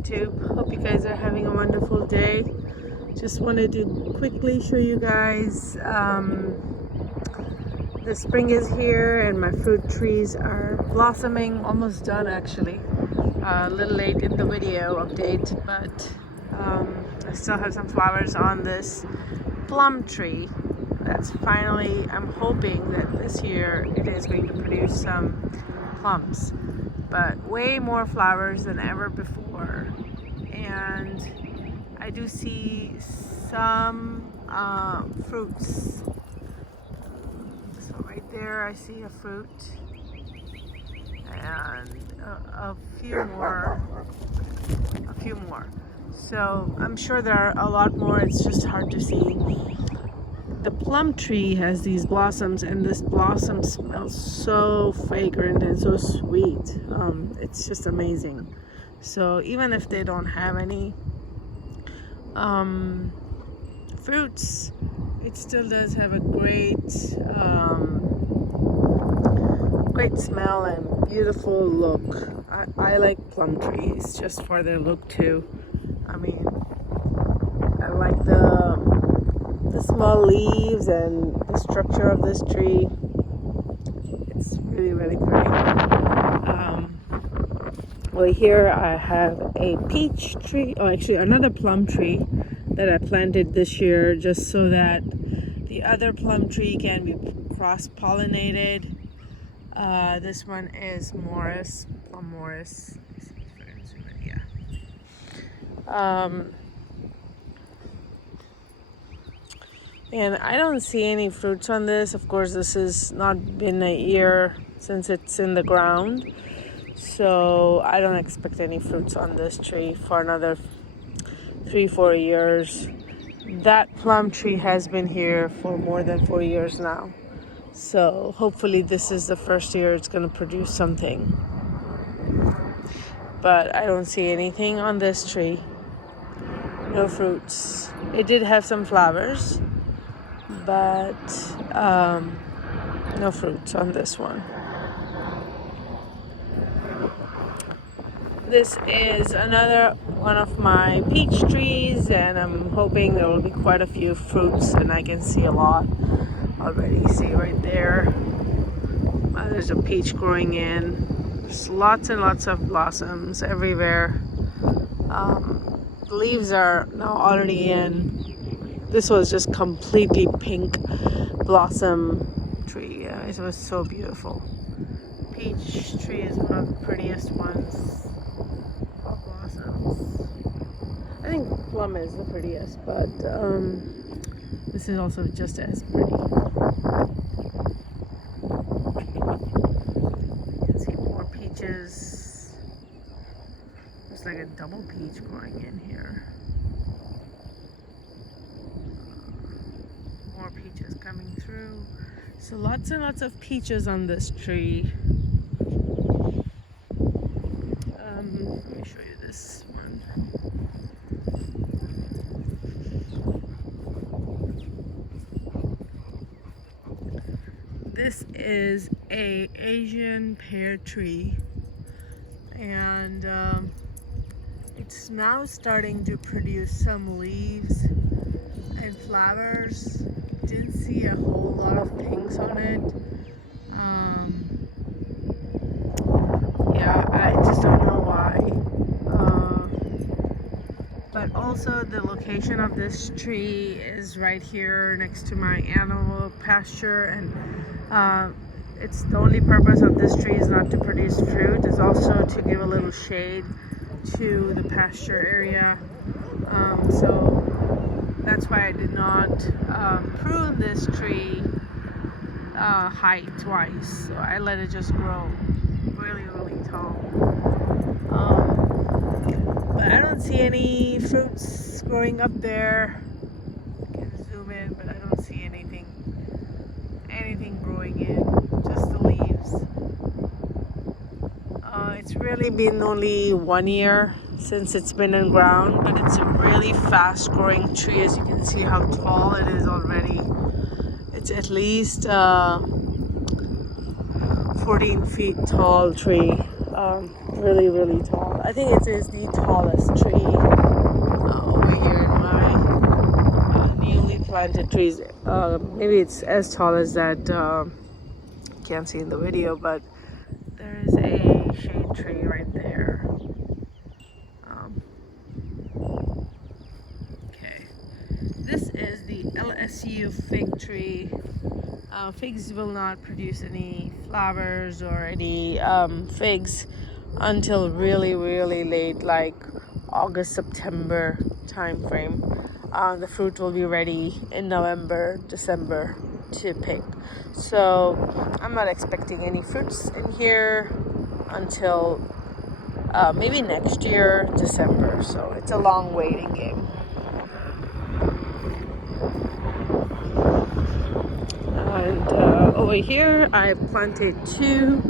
YouTube. Hope you guys are having a wonderful day. Just wanted to quickly show you guys the spring is here and my fruit trees are blossoming, almost done actually. A little late in the video update, but I still have some flowers on this plum tree. That's finally, I'm hoping that this year it is going to produce some plums, but way more flowers than ever before. And I do see some fruits. So right there I see a fruit and a few more. So I'm sure there are a lot more, it's just hard to see. The plum tree has these blossoms, and this blossom smells so fragrant and so sweet. It's just amazing. So even if they don't have any fruits, it still does have a great smell and beautiful look. I like plum trees just for their look too. I mean, I like the small leaves and the structure of this tree. It's really, really pretty. Well, here I have a peach tree, actually another plum tree that I planted this year just so that the other plum tree can be cross-pollinated. This one is Plum Morris. Yeah. And I don't see any fruits on this. Of course, this has not been a year since it's in the ground, so I don't expect any fruits on this tree for another 3-4 years. That plum tree has been here for more than 4 years now, so hopefully this is the first year it's going to produce something. But I don't see anything on this tree. No fruits. It did have some flowers, but no fruits on this one. This is another one of my peach trees, and I'm hoping there will be quite a few fruits, and I can see a lot already. See right there, there's a peach growing in. There's lots and lots of blossoms everywhere. The leaves are now already in. This was just completely pink blossom tree. Yeah, it was so beautiful. Peach tree is one of the prettiest ones of blossoms. I think plum is the prettiest, but this is also just as pretty. You can see more peaches. There's like a double peach growing in here. More peaches coming through. So lots and lots of peaches on this tree. Let me show you this one. This is a Asian pear tree, and it's now starting to produce some leaves and flowers. Didn't see a whole lot of pinks on it. Yeah, I just don't know why. But also the location of this tree is right here next to my animal pasture, and it's the only purpose of this tree is not to produce fruit, it's also to give a little shade to the pasture area. So that's why I did not prune this tree height-wise. So I let it just grow really, really tall. But I don't see any fruits growing up there. I can zoom in, but I don't see anything growing in, just the leaves. It's really been only 1 year since it's been in ground, but it's a really fast growing tree. As you can see how tall it is already. It's at least 14 feet tall tree. really, really tall. I think it is the tallest tree over here in my newly planted trees. Maybe it's as tall as that. Can't see in the video, but there is a shade tree right there. Okay, this is the Lsu Fig Tree. Figs will not produce any flowers or any figs until really, really late, like August, September time frame. The fruit will be ready in November, December to pick. So I'm not expecting any fruits in here until maybe next year, December. So it's a long waiting game. And over here I planted 2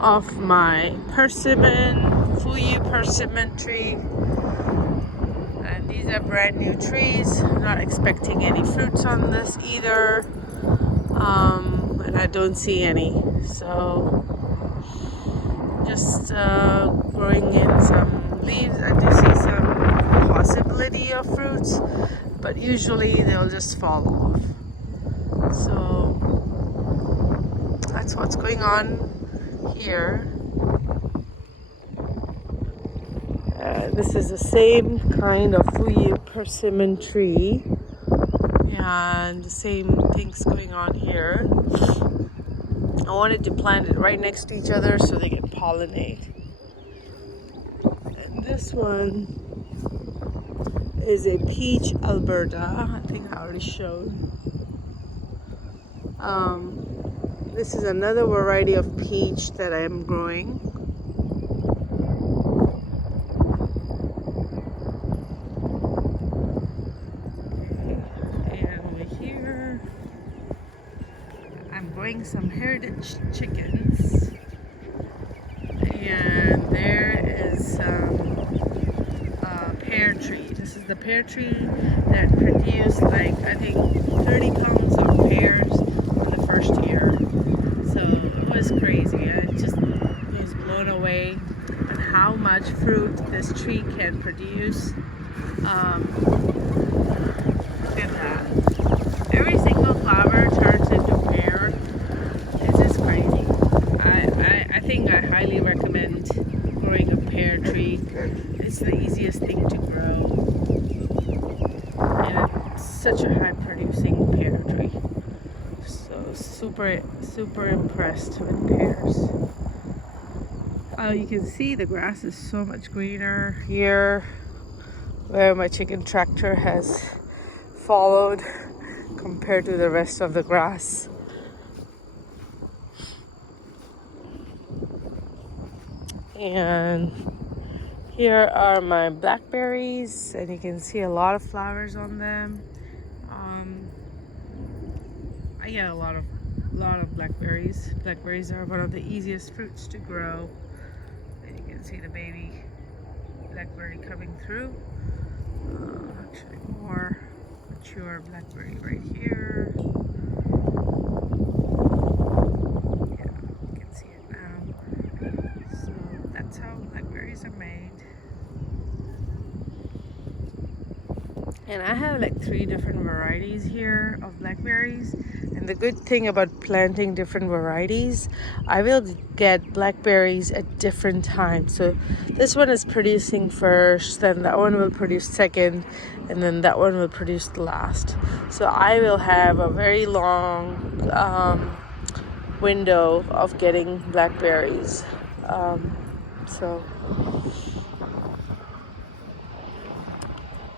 of my Fuyu persimmon tree, and these are brand new trees. I'm not expecting any fruits on this either, and I don't see any, so just growing in some leaves. I do see some possibility of fruits, but usually they'll just fall off. So that's what's going on here. This is the same kind of Fuyu persimmon tree, and the same things going on here. I wanted to plant it right next to each other so they can pollinate. And this one is a peach Alberta. I think I already showed. This is another variety of peach that I am growing. Okay, and over here, I'm growing some heritage chickens. And there is some pear tree. This is the pear tree that produced, like, I think 30 pounds of pears in the first year. So it was crazy. I just was blown away at how much fruit this tree can produce. Look at that. Every single flower turns into pear. It's just crazy. I think I highly recommend growing a pear tree. It's the easiest thing to grow. And it's such a high producing pear tree. So super impressed with pears. You can see the grass is so much greener here where my chicken tractor has followed compared to the rest of the grass. And here are my blackberries, and you can see a lot of flowers on them. I get a lot of blackberries. Blackberries are one of the easiest fruits to grow. And you can see the baby blackberry coming through. Actually, more mature blackberry right here. Yeah, you can see it now. So that's how blackberries are made. And I have like 3 different varieties here of blackberries. And the good thing about planting different varieties, I will get blackberries at different times. So this one is producing first, then that one will produce second, and then that one will produce the last. So I will have a very long window of getting blackberries.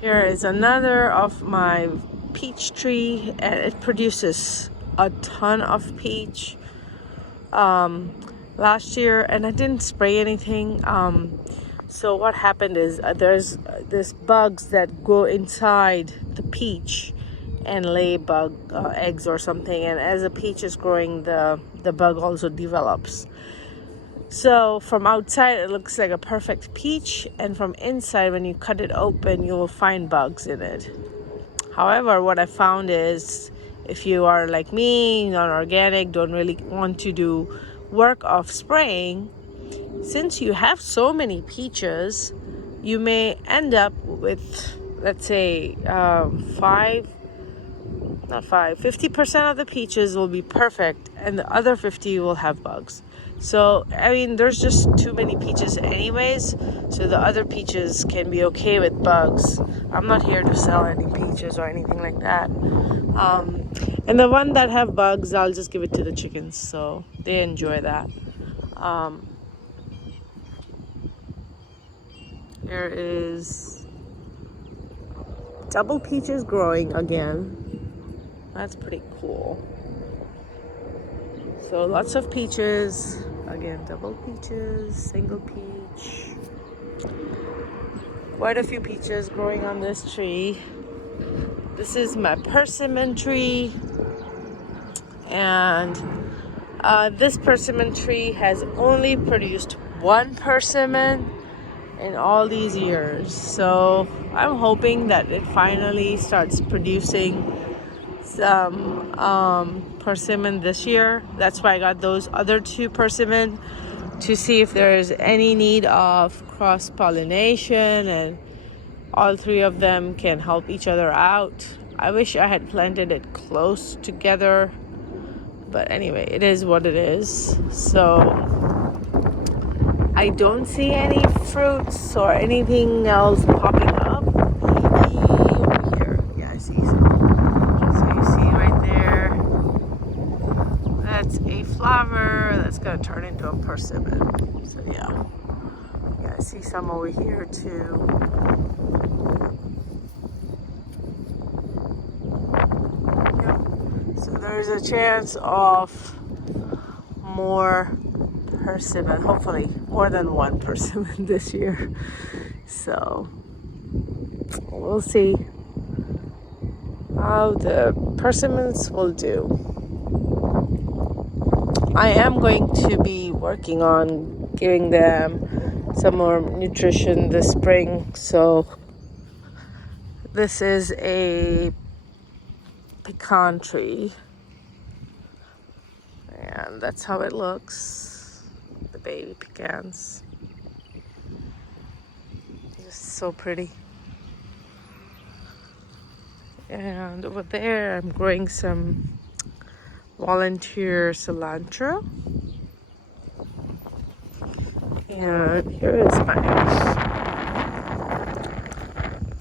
Here is another of my peach tree, and it produces a ton of peach last year, and I didn't spray anything. So what happened is there's this bugs that go inside the peach and lay eggs or something, and as the peach is growing, the bug also develops. So from outside it looks like a perfect peach, and from inside when you cut it open you will find bugs in it. However, what I found is if you are like me, non-organic, don't really want to do work of spraying, since you have so many peaches, you may end up with, let's say, 50% of the peaches will be perfect and the other 50 will have bugs. So, I mean, there's just too many peaches anyways, so the other peaches can be okay with bugs. I'm not here to sell any peaches or anything like that. And the one that have bugs, I'll just give it to the chickens, so they enjoy that. There is double peaches growing again. That's pretty cool. So lots of peaches. Again, double peaches, single peach. Quite a few peaches growing on this tree. This is my persimmon tree. And this persimmon tree has only produced one persimmon in all these years. So I'm hoping that it finally starts producing some persimmon this year. That's why I got those other two persimmon, to see if there's any need of cross-pollination and all three of them can help each other out. I wish I had planted it close together, but anyway, it is what it is. So I don't see any fruits or anything else popping up. Maybe over here. Yeah, I see some. So you see right there, that's a flower that's gonna turn into a persimmon. So yeah, I see some over here too. Yep. So there's a chance of more persimmon, hopefully more than one persimmon this year. So we'll see how the persimmons will do. I am going to be working on giving them some more nutrition this spring. So this is a pecan tree, and that's how it looks. The baby pecans, just so pretty. And over there I'm growing some volunteer cilantro, and here is my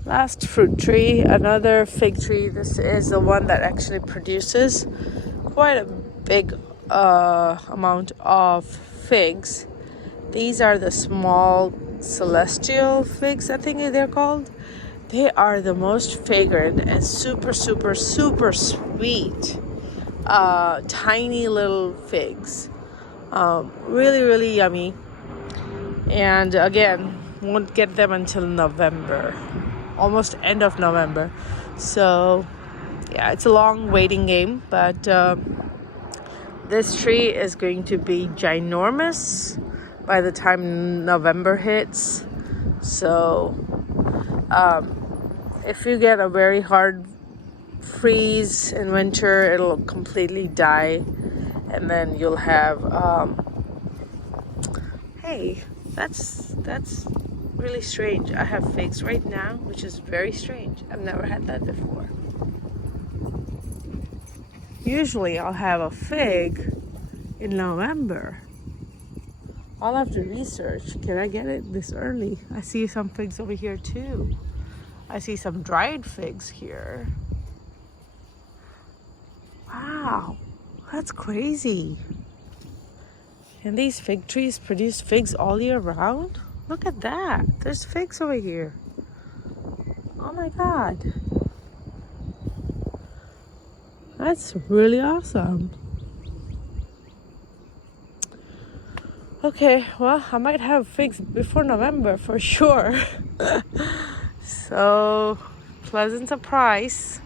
last fruit tree, another fig tree. This is the one that actually produces quite a big amount of figs. These are the small celestial figs, I think they're called. They are the most fragrant and super sweet, tiny little figs. Really yummy. And again, won't get them until November, almost end of November. So yeah, it's a long waiting game, but this tree is going to be ginormous by the time November hits. So if you get a very hard freeze in winter, it'll completely die, and then you'll have hey, that's really strange. I have figs right now, which is very strange. I've never had that before. Usually I'll have a fig in November. I'll have to research. Can I get it this early? I see some figs over here too. I see some dried figs here. Wow, that's crazy. And these fig trees produce figs all year round? Look at that. There's figs over here. Oh my God. That's really awesome. Okay, well, I might have figs before November for sure. So, pleasant surprise.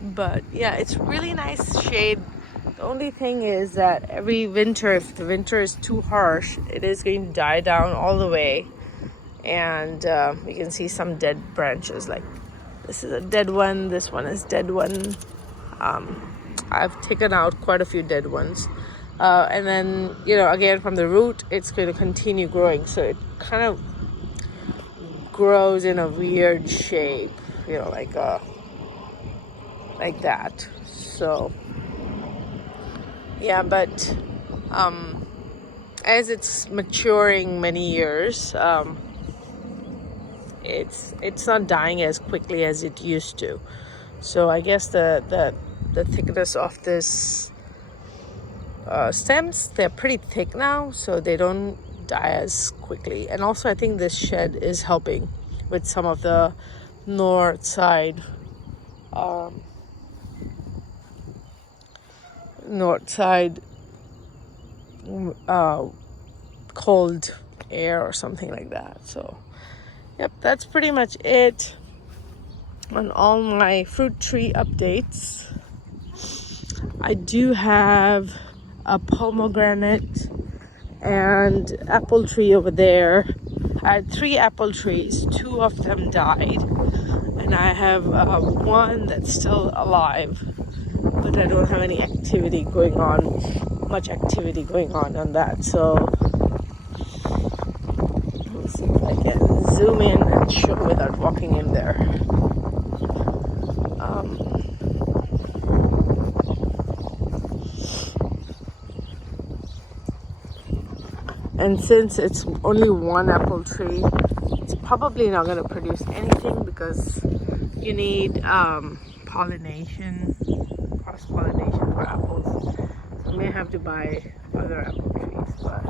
But yeah, it's really nice shade. The only thing is that every winter, if the winter is too harsh, it is going to die down all the way. And you can see some dead branches. Like this is a dead one, this one is dead one. I've taken out quite a few dead ones. And then, you know, again from the root, it's going to continue growing. So it kind of grows in a weird shape, you know, like that. So yeah, but as it's maturing many years, it's not dying as quickly as it used to. So I guess the thickness of this stems, they're pretty thick now, so they don't die as quickly. And also I think this shed is helping with some of the north side cold air or something like that. So yep, that's pretty much it on all my fruit tree updates. I do have a pomegranate and apple tree over there. I had 3 apple trees, 2 of them died, and I have one that's still alive, but I don't have any activity going on, much activity going on that. So let's see if I can zoom in and show without walking in there. And since it's only 1 apple tree, it's probably not going to produce anything because you need pollination, cross-pollination for apples. So I may have to buy other apple trees, but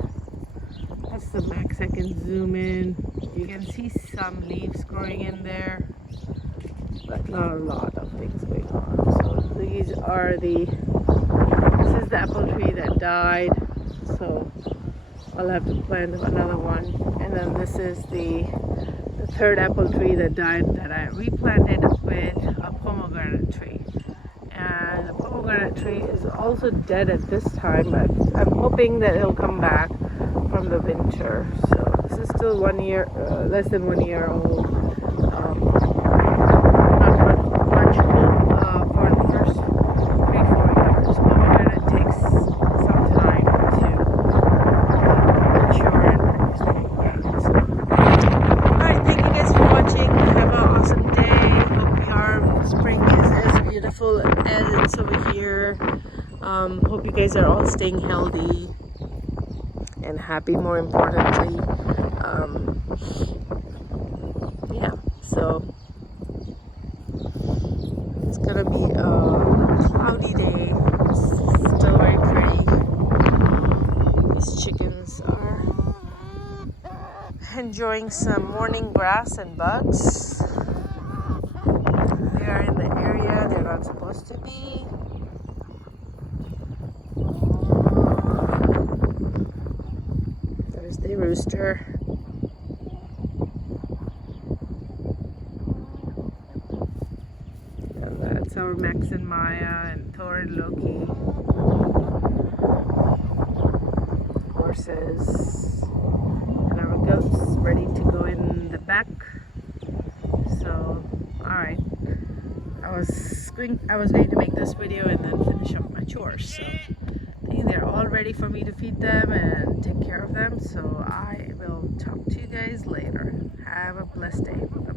that's the max I can zoom in. You can see some leaves growing in there, but not a lot of things going on. So this is the apple tree that died. So I'll have to plant another one. And then this is the 3rd apple tree that died that I replanted with a pomegranate tree. And the pomegranate tree is also dead at this time, but I'm hoping that it'll come back from the winter. So this is still 1 year, less than 1 year old. Not much hope for the first 3-4 years. Pomegranate takes some time to mature and produce pomegranate. So, alright, thank you guys for watching. Have an awesome day. Hope your spring is as beautiful as it's over here. Hope you guys are all staying healthy and happy, more importantly. Yeah, so it's gonna be a cloudy day. It's still very pretty. These chickens are enjoying some morning grass and bugs. They are in the area they're not supposed to be. There's the rooster. And that's our Max and Maya and Thor and Loki. Horses. And our goats ready to go in the back. So, alright. I was going to make this video and then finish up my chores. So I think they're all ready for me to feed them and take care of them. So I will talk to you guys later. Have a blessed day. Bye.